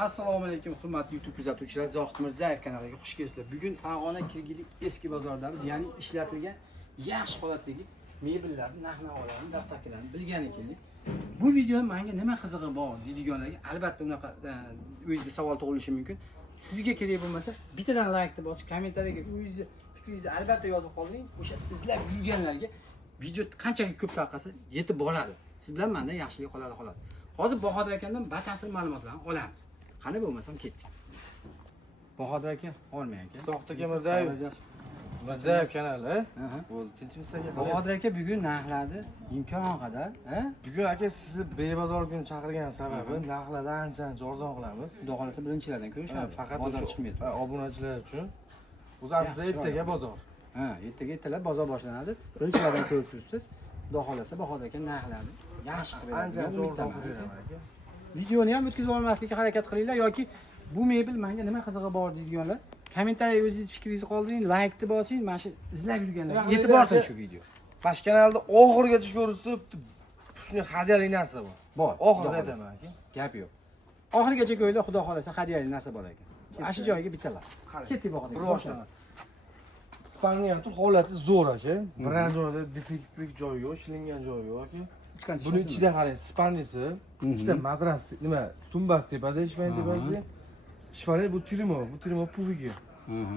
Assalomu alaykum hurmatli YouTube kuzatuvchilar, Zohid Mirzayev kanaliga xush kelibsizlar. Bugun Farg'ona Kirgilik eski bozoridamiz, ya'ni ishlatilgan yaxshi holatdagi mebellarni, narx-navolarni, dastavkalarini bilgani keldik. Bu video menga nima qizig'i bor deydiganlarga albatta unaqa o'zingizda savol tug'ilishi mumkin. Sizga kerak bo'lmasa, bittadan like bosib, kommentariyaga o'zingizni fikringizni albatta yozib qolding. O'sha izlab yurganlarga video qanchalik ko'p tarqasa yetib boradi. Siz bilan menda yaxshilik qoladi xolos. Hozir Bahodir akamdan batafsil ma'lumotlarni olamiz. Qani bo'lmasam ketdik. Bahodir aka, olmang aka. Zohid aka Mirzayev kanali. Bo'ldi, tinchimsiz aka. Bahodir aka bugun narxlarni imkon qadar, bugun aka sizni bebozor kun chaqirgan sababi narxlarni ancha arzon qilamiz. Xudo xolasa birinchilardan ko'rishadi. Faqat bozor chiqmaydi. Obunachilar uchun. O'zi aslida ertaga bozor. Ertaga bozor boshlanadi. Birinchilardan ko'rib turibsiz. Xudo xolasa Bahodir aka narxlarni yaxshi qilib Ancha arzon qilib beraman aka. Videoni ham o'tkazib olmaslikka harakat qilinglar yoki bu mebel menga nima qizig'i bor deydiganlar kommentariyaga o'zingiz fikringizni qoldiring, like bosing, mana shu izlab yurganlarga yetib borsin shu video. Bash kanalda oxirigacha ko'rsatib, shunday hadyali narsa bor. Bor. Oxirida aytaman aka. Gap yo'q. Oxirigacha ko'ringlar, Xudo xolasa hadyali narsa bor ekan. Mana shu joyiga bittalar. Ketdik Bahodir. Boshdan. Ispaniya holati zo'r aka. Biror joyda defekt joyi yo'q, ishlangan joyi yo'q aka. Buni ichida qarang, spanisi, ikkita matras, nima, tumbas tepada, shifon tepada. Shifon bu trimo pufiga.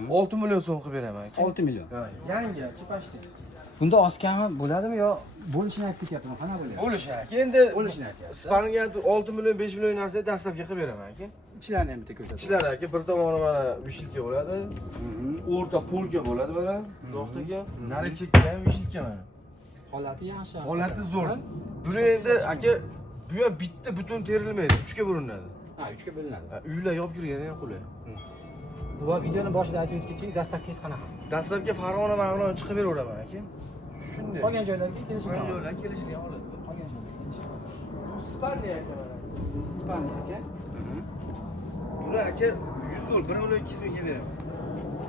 6 million so'm qilib beraman aka. 6 million. Yangi, chipashti. Bunda oskami bo'ladimi yo bo'lishini aytib ketyapman, qana bo'lyapti? Bo'lishi aka. Endi bo'lishini aytyapsiz. Ispaniya 6 million, 5 million narsa dastavka qilib beraman aka. Ichlarni ham bitta ko'rsatib. Ichlar aka, bir tomoni mana vishilka bo'ladi. O'rta polka bo'ladi mana. Zohid aka, nari chekka ham vishilka mana. Holati yaxshi. Holati zo'r. Buni endi aka, bu ham bitta butun terilmaydi, 3 ga bo'linadi. 3 ga bo'linadi. Uylar yopib yurgani ham qulay. Bu videoni boshida aytib o'tgancha, dastavkangiz qanaqa? Dastavka Farg'ona chiqib beraveraman aka. Shunday. Qolgan joylarga kelishgan. Qolgan joylarga kelishgan holatda. Qolgan joylarga kelishgan. Ispaniya aka mana. Ispaniya aka. Buni aka 100 doll, 1 million 200 mingga beraman.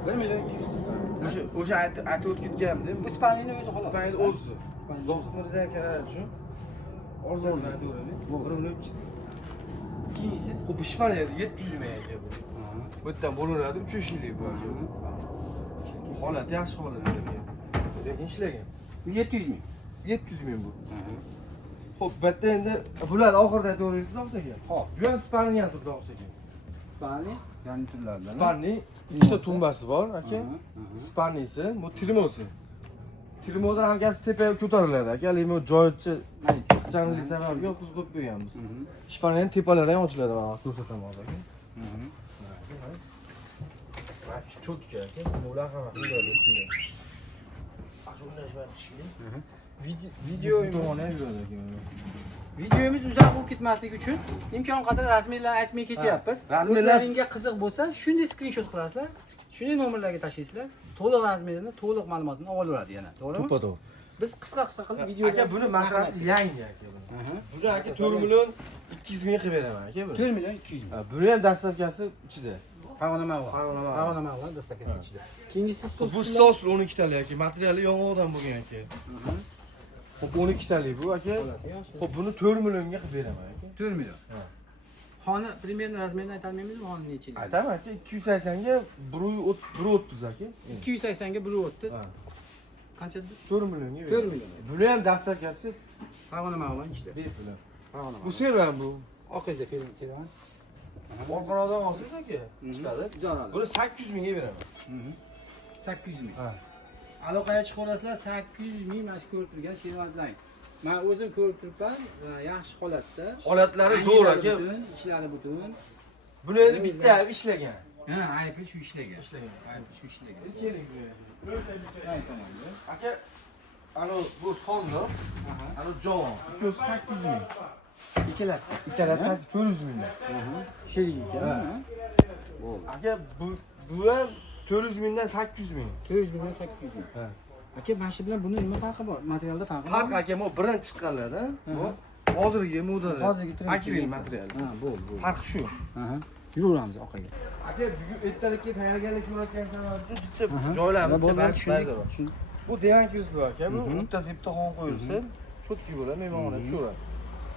1 million 200 ming. O'sha aytib o'tgandim. Bu Ispaniyaning o'zi xolos. Ispaniya o'zi. Zohid Mirzayev kanali uchun arzon aytaveraylik. 1 million 200 ming. Keyingi bu Ispaniya 700 ming aka bu. Bu yerdan bo'linadi 3 yillik bu. Holat yaxshi holat aka. Lekin ishlagan. Bu 700 ming. 700 ming bu. Xo'p, bu yerda endi bularni oxirida aytaveraylik Zohid aka. Xo'p, bu ham Ispaniya turdi Zohid aka. Ispaniya garniturlardan. Ispaniya ikkita tumbasi bor aka. Ispaniyasi, bu trimosi. Trimodan hamkasi tepaga ko'tariladi aka. Lekin joyicha ixchamlik sababi yo'q, biz qo'yib qo'yganmiz. Ispaniyaning tepalari ham ochiladi, mana ko'rsataman hozir aka. Cho'tka aka. Bular ham qiladi. Videomiz uzoq bo'lib ketmasligi uchun imkon qadar razmerlarni aytmay ketyapmiz. Razmerlaringga qiziq bo'lsa, shunday screenshot qilasizlar, shunday nomerlarga tashlaysizlar, to'liq razmerini, to'liq ma'lumotini olib oladi yana. To'g'rimi? To'g'ri. Biz qisqa qilib videoga aka buni matrasi yangi aka. Buni aka 4 million 200 ming qilib beraman aka buni. 4 million 200 ming. Buni ham dastavkasi ichida. Farg'ona ma'lumot dastavkasi ichida. Keyingisi stol. Bu stol 12 talik aka, materiali yong'oqdan bo'lgan aka. Xo'p, 12 talik bu aka. Xo'p, buni 4 millionga qilib beraman aka. 4 million. Xona primerni razmerini aytolmaymizmi? Xona nechilik? Aytaman aka, 280 ga 130 aka. 280 ga 130. Qancha dedi? 4 millionga. 4 million. Buni ham dastavkasi Farg'ona ma'lumot ichida. bepul. Farg'ona. Bu servan bu. Oqizda film servan. Orqaroqdan olsangiz aka, chiqadi. Buni 800 mingga beraman. 800 ming. Aloqaga chiqib olasizlar, 800 ming mana shu ko'rib turgan servantlar. Men o'zim ko'rib turibman, yaxshi holatda. Holatlari zo'r aka. Ishlari butun. Buni endi bitta olib ishlagan. Aybli shu ishlagan. Aybli shu ishlagan. Keling bu yerga. Aka, ana bu sonda, ana jon, 800 ming. Ikkalasi 400 ming. Sherik ekan. Aka, bu ham 400 mingdan 800 ming. 400 mingdan 800 ming. Aka, mana shu bilan buni nima farqi bor? Materialda farqi bor. Farq aka, bu birinchi chiqqanlarda, bu hozirgi modada. Hozirgi akril material. Bo'ldi. Farq shu. Yuraveramiz orqaga. Aka, bugun ertalikka tayyorgarlik ko'rayotgan sababdan juda joylarimiz baribir. Bu degan kirsi bor aka, bu o'rtasi bitta xon qo'yilsa, cho'tki bo'ladi, mehmonxona tushaveradi.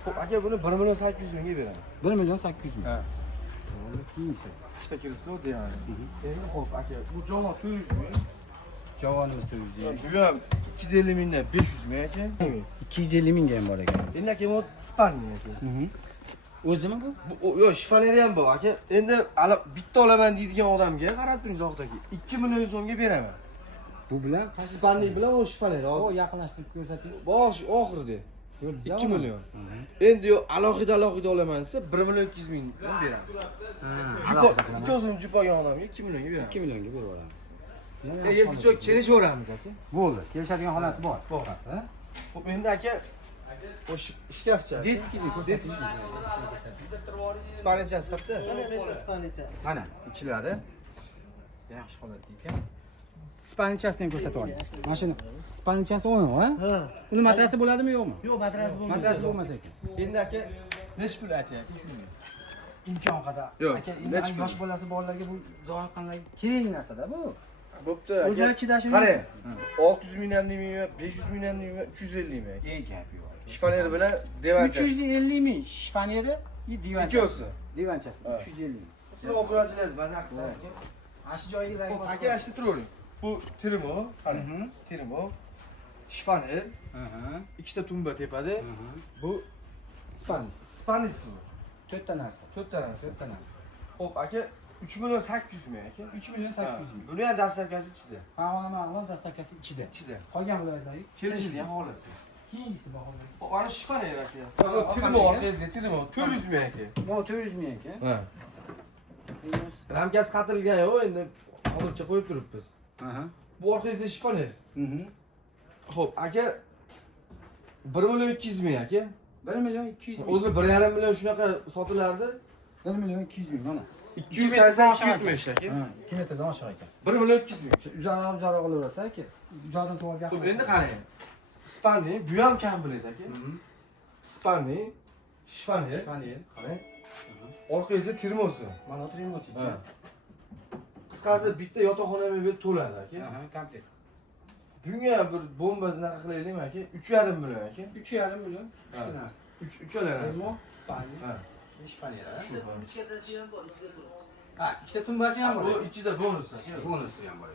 Xo'p, aka buni 1 million 800 mingga beraman. 1 million 800 ming. Kiyingisi. ikkita kreslo deyapti. Endi xo'p, aka, bu javon 400 ming. Javonimiz 400. Bu ham 250 mingdan 500 ming aka. 250 mingga ham bor ekan. Endi aka bu Spaniya aka. O'zimi bu? Bu yo'q, shifoneri ham bor aka. Endi bitta olaman deydigan odamga qarab turing zo'qdagi 2 million so'mga beraman. Bu bilan Spaniya bilan o shifoneri. o yaqinlashtirib ko'rsating. Bosh oxirida 2 million. Endi yo alohida olaman desa 1 million 200 ming beramiz. Ikkovsini jupagan odamga 2 millionga beramiz. 2 millionga berib yuboramiz. Siz cho'k kelishaveramiz aka. Bo'ldi. Kelishadigan xonasi bor. Bo'lmasa. Xo'p, endi aka o shkafcha. Detskiyni ko'rsating. Spaniyachasi qayerda? Mana ichlari yaxshi holatda ekan. Spanichasini ham ko'rsatib oling. Mana shuni spanichasi o'mi, ha? Uni matrasi bo'ladimi, yo'qmi? Yo'q, matrasi bo'lmaydi. Matrasi bo'lmasa ekan. Endi aka necha pul aytyapti shunga? Imkon qadar. Yo'q, Aka, necha endi pul? yosh bolasi borlarga bu zoir qanday kerak narsa-da bu. Bo'pti. O'zlari chidashini. Qarang. 600 ming ham deymi, 500 ming ham deymi, 350 ming. Ey gap yo'q. Shifoneri bilan devancha. 350 ming shifoneri, divanchasi. Ikkosi. Divanchasi 350 ming. Siz obunachilarsiz, maza qilsa aka. Ashi joyiga Xo'p, aka ashta turavering. Bu termo, qarang. Termo. Shifoner, ikkita tumba tepada. Bu spanis. spanis bu. 4 ta narsa. 4 ta narsa. 4 ta narsa. Xo'p, aka 3 million 800 ming aka. 3 million 800 ming. Buni ham dastavkasi ichida. Farg'ona dastavkasi ichida. Ichida. Qolgan viloyatdagi Kelishilgan holatda. keyingisi baholanadi. Ana shifoner aka. Ha, Termo, ha, orqangizga termo 400 ming aka. Mo 400 ming ekan. Ha. Ramkasi qatilgan yo'q, endi hozircha qo'yib turibmiz. Aha. Bu orqangizda shifoner. Mhm. Xo'p, aka 1 million 200 ming aka. 1 million 200 ming. O'zi 1,5 million shunaqa sotilardi. 1 million 200 ming mana. 280-270 aka. Ha, 2 metrdan oshiq ekan. 1 million 200 ming. Uzarroq olaversa aka. Uzardan to'g'ri Xo'p, endi qarang. Spani, bu ham komplet aka. Spani, shifoner. Panel. Qarang. Orqangizda termosi. Mana o'tirmoqchi. Ha. Qisqasi bitta yotoqxonami bir to'ladi aka. Aha, komplet. Bunga bir bomba shunaqa qilaylikmi aka? 3,5 million aka. 3,5 million ikkita narsa. 3 olamiz. Termo, spalni, Ha. panel. Shu. Ha, ikkita tumbasi ham bor. Bu ichida bonus aka. Bonusi ham bor.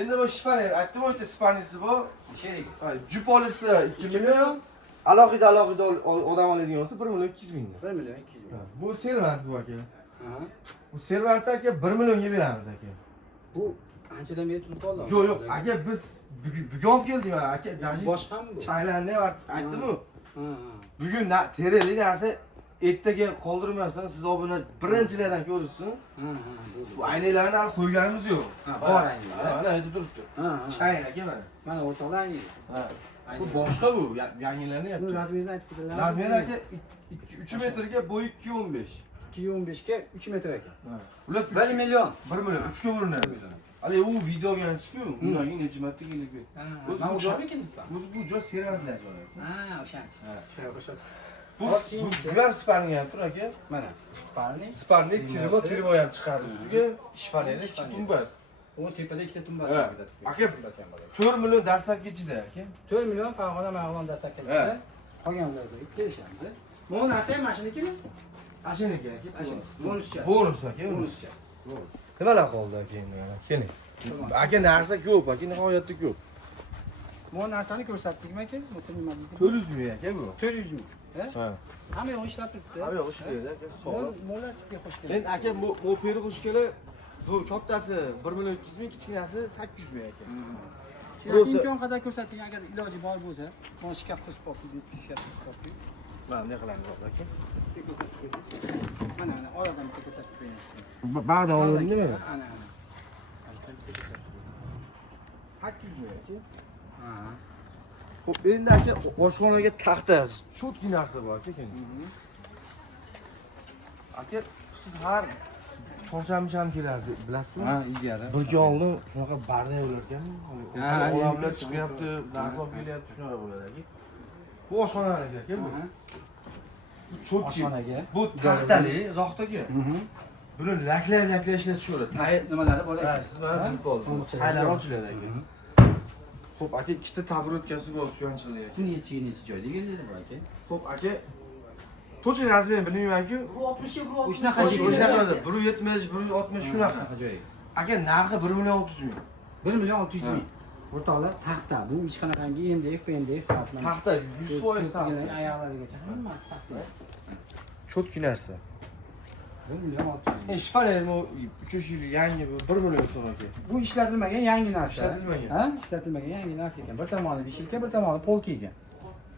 Endi bu shifoner, aytdim o'ta spanisi bor. Sherigi. Ha, jupolisi 2 million. Alohida odam oladigan bo'lsa 1 million 200 ming. 1 million 200 ming. Bu servant bu aka. Aha. Bu servantni aka 1 millionga beramiz aka. Bu anchadan beri turib qoldi. Yo'q, aka biz bugun olib keldik mana aka. Boshqami bu? Chaylarni aytdim-ku. Ha, Bugun tereli narsa ertaga qoldirmasdan siz obuna birinchilardan ko'rishsin. ha. Bu aynaklarni hali qo'yganimiz yo'q. Ha, bor ayni. Mana aytib turibdi. Ha. Chay aka mana. Mana o'rtoqlar ayni. Ha. Bu boshqa bu, yangilarni Bu yapti. razmerini aytib ketalar. Razmeri aka 3 metrga bo'yi 2.15. 215 ga 3 metr ekan. Ular 1 million. 1 million 3 ga bo'linadi. Hali u videoga yansizku, undan necha marta keldik. O'zi Mana bu o'sha joy o'zi bu joy servantlar joyi. Ha, o'shanchi. O'sha. Bu ham spanning ham tur aka. Mana spalni. Spanning termo ham chiqadi ustiga, shifoneli ikkita tumbas. O tepada ikkita tumbasi Ha. bor kuzatib. Aka, tumbasi ham bor. 4 million dastavka ichida aka. 4 million Farg'ona dastak Ha. keladi. Qolganlarga kelishamiz. Bu narsa ham mashinakimi? Mashinaki aka. Mashina. Bonuschasi. Bonus aka. Bonuschasi. Nimalar qoldi aka endi mana? Keling. Aka narsa ko'p, aka nihoyatda ko'p. Bu narsani ko'rsatdikmi aka? O'tirmadikmi? 400 ming aka bu. 400 ming. Ha. Hamma yo'q ishlab turibdi. Abi yo'q ishlaydi aka. Sog'lom. Mo'llar chiqib qo'sh keldi. Endi aka bu mopedi qo'shkelar bu kattasi 1 million 200 ming, kichkinasi 800 ming aka. Rosa- imkon qadar ko'rsating agar iloji bor bo'lsa. Mana shkaf qilib qo'yib, shkaf qilib qo'yib. Mana ne qilamiz hozir aka? Mana oradan bitta ko'rsatib qo'ying. Ba'dan oldingmi? Ana. 800 ming aka. Ha. Xo'p, endi aka oshxonaga taxta, cho'tki narsa bor aka. Aka, siz har chorshanba ham keladi, bilasizmi? Ha, ilgari. Bir yolni shunaqa barday bo'lar ekan. Ha, Odamlar endi- chiqyapti, narsa olib kelyapti, shunaqa bo'ladi aka. Bu oshxonaga aka bu. Cho'tki. Oshxonaga. Bu taxtali, zohid aka. Buni laklab ishlatishadi. Nimalari bor Ha, ekan? siz mana bilib qolsiz. Haylar ochiladi aka. Xo'p, aka ikkita tabrotkasi bor suyanchilik aka. Kun yetishiga necha joyda keladi bu aka? Xo'p, aka Точно razmer bilmayman-ku. Bu 60 ga, bu Shunaqa 60. shekilli. O'sha 170, 160 shunaqa. Ajoyib. Aka narxi 1 million 600 ming. 1 million 600 ming. O'rtoqlar taxta. Bu hech qanaqangi MDF, PNDF rasman. Taxta 100% saf. Oyoqlarigacha hammasi taxta. Cho'tki narsa. 1 million 600 ming. Shifalem o 3 yil yangi 1 million so'm aka. Bu ishlatilmagan yangi narsa. Ishlatilmagan. Ha? Ishlatilmagan yangi narsa ekan. Bir tomoni beshilka, bir tomoni polka ekan.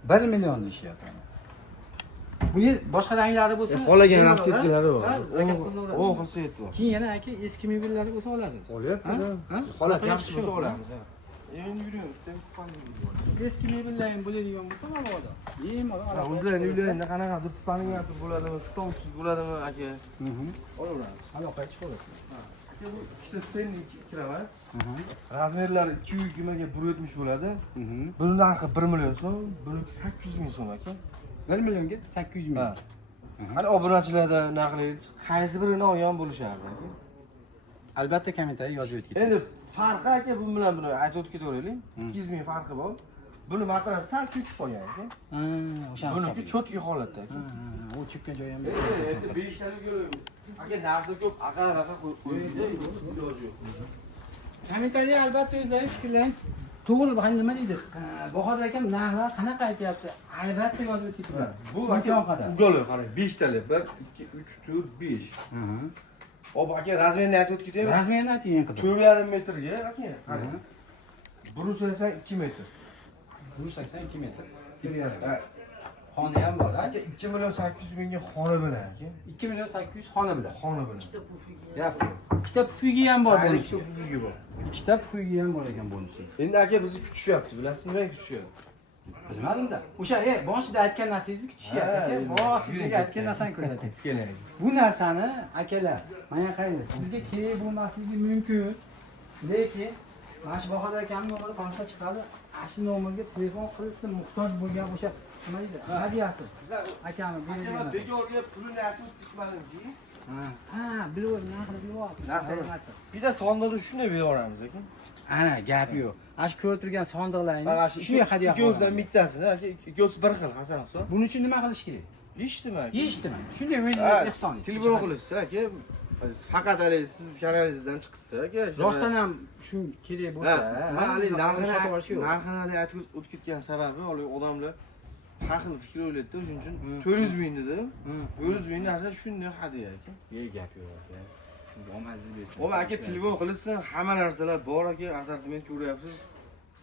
1 million deyishyapti. Buni boshqa ranglari bo'lsa, Qolagan rassetlari Ha, zakaz bor. qilib O, xilsiyat bor. keyin yana aka eski mebellarga o'tib olasiz. Qolyapti. Ha? Holat yaxshi bo'lsa olamiz. Endi yuramiz, Ispaniyada bor. Eski mebellar ham bo'ladigan bo'lsa, mabodo. Bemalol O'zlarini uylarida qanaqadir spaniyator bo'ladimi, stolsiz bo'ladimi aka? Olaveramiz. aloqa chiqaverasiz. Aka bu ikkita senlik kiraman. Razmerlari 220 ga 170 bo'ladi. Buni narxi 1 million so'm, buniki 800 ming so'm aka. 1 millionga 800 ming. Ha. Hani obunachilarda naqlingiz qaysi birini olgan bo'lishardi aka? Albatta kommentariyga yozib o'tib Endi farqi aka bu bilan buni aytib o'tib ketaveraylik. 200 ming farqi bor. Buni matras sal cho'kib qolgan aka. Ha, o'sha Buniki cho'tki holatda aka. u chekkan joyi ham Endi beshalik aka narsa ko'p, aqaraqa qo'ydi. Iloji yo'q. kommentariya albatta o'zlaringiz fikrlang. To'g'ri, bu nima deydi? Bahodir akam narxlar qanaqa aytyapti? Albatta yozib o'tib ketaman. Bu imkon qadar. ugali qarang, 5 talik. 1 2 3 4 5. Hop aka razmerini aytib o'tib ketaymi? Razmerini ayting eng qiziq. 4,5 metrga aka. Qarang. 182 metr. 182 metr. Ha. Xona ham bor, Aka 2 million 800 mingga xona bilan aka. 2 million 800 xona bilan. Xona bilan. Gap. Ikkita pufiga ham bor Ayni bo'lishi. ikkita pufiga bor. Ikkita pufiga ham bor ekan bo'lishi. Endi aka bizni kutishyapti, bilasizmi, kutishyapti. Bilmadim-da. O'sha boshida aytgan narsangizni kutishyapti aka. Boshidagi aytgan narsani ko'rsating. Keling. Bu narsani akalar, mana qarang, sizga kerak bo'lmasligi mumkin. Lekin mana shu Bahodir akamning nomeri pastda chiqadi. Ana shu nomerga telefon qilsin, muhtoj bo'lgan o'sha nima deydi? Hadiyasi. Akami Aka bekorga pulini aytib o'tishmadimki. Ha, bilib, narxini bilib olasiz. Narxini. Bitta sondiqni shunday berib yuboramiz aka. Ana, gap yo'q. Ana shu ko'rib turgan sondiqlarni shunga hadya ikkovsidan bittasini aka, ikkovsi bir xil Hasan hisob. Buning uchun nima qilish kerak? Eshitdimi aka? Eshitdim. Shunday o'zingizga ehson eting. Telefon qilishsa aka, faqat hali siz kanalingizdan chiqsa aka. Rostdan ham shu kerak bo'lsa, mana hali narxini sotib olish yo'q. hali aytib o'tib ketgan sababi odamlar har xil fikr o'ylaydi-da, shuning uchun 400 ming dedi. 400 ming narsa shunday hadya aka. Gap yo'q aka. Omadingiz bersin. Oma aka telefon qilishsin, hamma narsalar bor aka, assortiment ko'ryapsiz.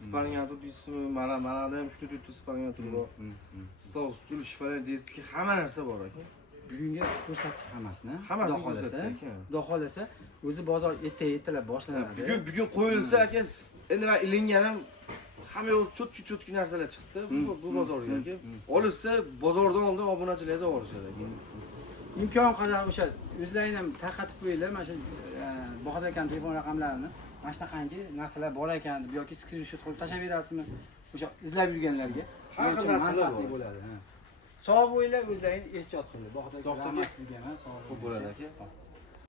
Sparniyator deysizmi, mana da ham 3-4 sparniyator bor. Stol, stul, shifolar deysizki, hamma narsa bor aka. Bugunga ko'rsatdik hammasini. Hammasini Xudo xohlasa, ko'rsatdik aka. Xudo xohlasa, o'zi bozor ertalab boshlanadi. Bugun qo'yilsa aka, endi men ilinganim hamma yo'q cho'tki narsalar chiqsa, bu bozorga aka. Olishsa, bozordan oldin obunachilar yozib olishadi aka. Imkon qadar o'sha o'zlaring ham tarqatib qo'yinglar, mana shu Bahodir akaning telefon raqamlarini. Mana shunaqangi narsalar bor ekan deb yoki skrinshot qilib tashlab berasizmi? O'sha izlab yurganlarga har xil narsalar bo'ladi. Sog' bo'linglar, o'zlaringiz ehtiyot qiling. Bahodir aka, rahmat sizga ham sog' bo'ladi aka.